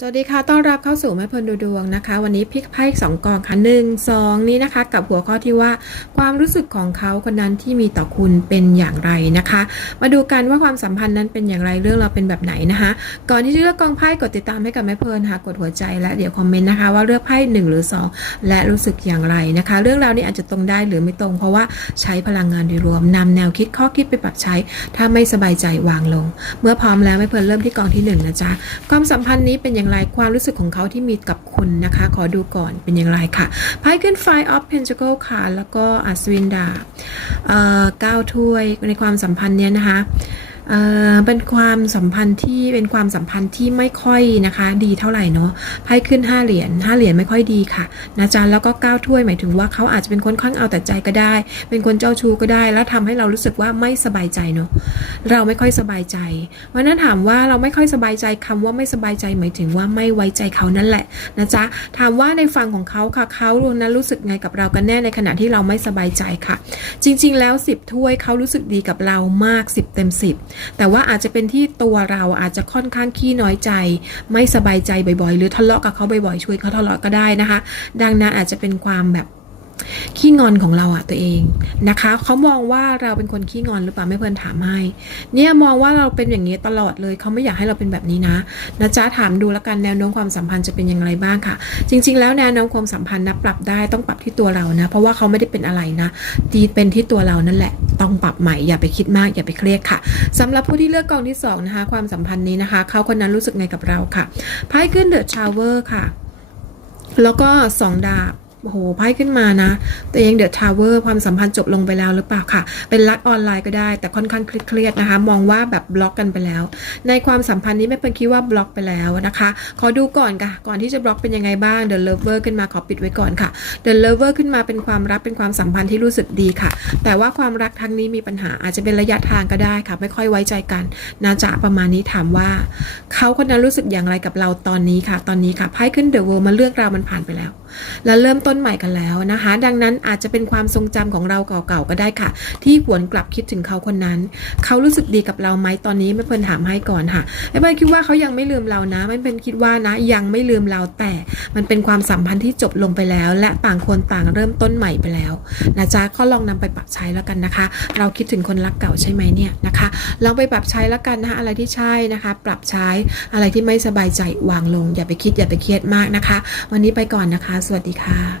สวัสดีค่ะ ต้อนรับเข้าสู่แม่เพลินดูดวงนะคะ วันนี้พิกไพ่สองกองค่ะหนึ่งสองนี้นะคะ กับหัวข้อที่ว่าความรู้สึกของเขาคนนั้นที่มีต่อคุณเป็นอย่างไรนะคะ มาดูกันว่าความสัมพันธ์นั้นเป็นอย่างไรเรื่องเราเป็นแบบไหนนะคะ ก่อนที่จะเลือกกองไพ่กดติดตามให้กับแม่เพลินค่ะกดหัวใจและเดี๋ยวคอมเมนต์นะคะว่าเลือกไพ่หนึ่งหรือสองและรู้สึกอย่างไรนะคะ เรื่องราวนี้อาจจะตรงได้หรือไม่ตรง เพราะว่าใช้พลังงานโดยรวมนำแนวคิดข้อคิดไปปรับใช้ ถ้าไม่สบายใจวางลง เมื่อพร้อมแล้วแม่เพลินเริ่มที่กองที่หนึ่งนะจ๊ะความสัมพันธ์นี้เป็นอย่างไรความรู้สึกของเขาที่มีกับคุณนะคะ ขอดูก่อนเป็นอย่างไรค่ะไพ่ขึ้นไฟออฟเพน t ิ c l e ค่ะ แล้วก็อัศวินดาเอ่อเก้าถ้วยในความสัมพันธ์เนี้ยนะคะ เป็นความสัมพันธ์ที่เป็นความสัมพันธ์ที่ไม่ค่อยนะคะ ดีเท่าไหร่เนาะไพ่ขึ้น 5 เหรียญ5เหรียญไม่ค่อยดีค่ะนะจ๊ะแล้วก็9ถ้วยหมายถึงว่าเขาอาจจะเป็นคนข้างเอาแต่ใจก็ได้ เป็นคนเจ้าชู้ก็ได้ แล้วทำให้เรารู้สึกว่าไม่สบายใจเนาะเราไม่ค่อยสบายใจวันนั้นถามว่าเราไม่ค่อยสบายใจคำว่าไม่สบายใจหมายถึงว่าไม่ไว้ใจเขานั่นแหละนะจ๊ะถามว่าในฝั่งของเขาค่ะเขาดวงนั้นรู้สึกไงกับเรากันแน่ในขณะที่เราไม่สบายใจค่ะ จริง ๆ แล้ว 10ถ้วยเขารู้สึกดีกับเรามาก 10 เต็ม 10แต่ว่าอาจจะเป็นที่ตัวเราอาจจะค่อนข้างขี้น้อยใจ ไม่สบายใจบ่อยๆ หรือทะเลาะกับเขาบ่อยๆช่วยเขาทะเลาะก็ได้นะคะ ดังนั้นอาจจะเป็นความแบบ ขี้งอนของเราอะตัวเองนะคะเขามองว่าเราเป็นคนขี้งอนหรือเปล่าไม่เพิ่นถามให้เนี่ยมองว่าเราเป็นอย่างนี้ตลอดเลยเขาไม่อยากให้เราเป็นแบบนี้นะนะจ๊ะถามดูแล้วกันแนวโน้มความสัมพันธ์จะเป็นอย่างไรบ้างค่ะ จริง ๆ แล้วแนวโน้มความสัมพันธ์นะปรับได้ต้องปรับที่ตัวเรานะ เพราะว่าเขาไม่ได้เป็นอะไรนะดีเป็นที่ตัวเรานั่นแหละ ต้องปรับใหม่อย่าไปคิดมากอย่าไปเครียดค่ะสำหรับผู้ที่เลือกกองที่สองนะคะความสัมพันธ์นี้นะคะเขาคนนั้นรู้สึกไงกับเราค่ะไพ่ขึ้นเดอะชาวเวอร์ค่ะ แล้วก็สองดาบ โอ้โหไพ่ขึ้นมานะตัวเองเดอะทาวเวอร์ความสัมพันธ์จบลงไปแล้วหรือเปล่าค่ะ เป็นรักออนไลน์ก็ได้ แต่ค่อนข้างเครียดนะคะ มองว่าแบบบล็อกกันไปแล้ว ในความสัมพันธ์นี้ไม่เป็นคิดว่าบล็อกไปแล้วนะคะ ขอดูก่อนค่ะ ก่อนที่จะบล็อกเป็นยังไงบ้าง The Lover ขึ้นมาขอปิดไว้ก่อนค่ะ The Lover ขึ้นมาเป็นความรักเป็นความสัมพันธ์ที่รู้สึกดีค่ะ แต่ว่าความรักครั้งนี้มีปัญหาอาจจะเป็นระยะทางก็ได้ค่ะ ไม่ค่อยไว้ใจกันนะจ๊ะประมาณนี้ถามว่าเขาคนนั้นรู้สึกอย่างไรกับเราตอนนี้ค่ะ ตอนนี้ค่ะไพ่ขึ้น The World มาเลือกเรามันผ่านไปแล้ว แล้วเริ่มต้นใหม่กันแล้วนะคะ ดังนั้นอาจจะเป็นความทรงจำของเราเก่าๆก็ได้ค่ะ ที่หวนกลับคิดถึงเขาคนนั้น เขารู้สึกดีกับเราไหมตอนนี้ไม่เพิ่นถามให้ก่อนค่ะไม่เพิ่นคิดว่าเขายังไม่ลืมเรานะ ไม่เป็นคิดว่านะยังไม่ลืมเราแต่มันเป็นความสัมพันธ์ที่จบลงไปแล้ว และต่างคนต่างเริ่มต้นใหม่ไปแล้วนะจ๊ะก็ลองนำไปปรับใช้แล้วกันนะคะ เราคิดถึงคนรักเก่าใช่ไหมเนี่ยนะคะลองไปปรับใช้แล้วกันนะคะอะไรที่ใช่นะคะ ปรับใช้อะไรที่ไม่สบายใจวางลง อย่าไปคิดอย่าไปเครียดมากนะคะ วันนี้ไปก่อนนะคะ สวัสดีค่ะ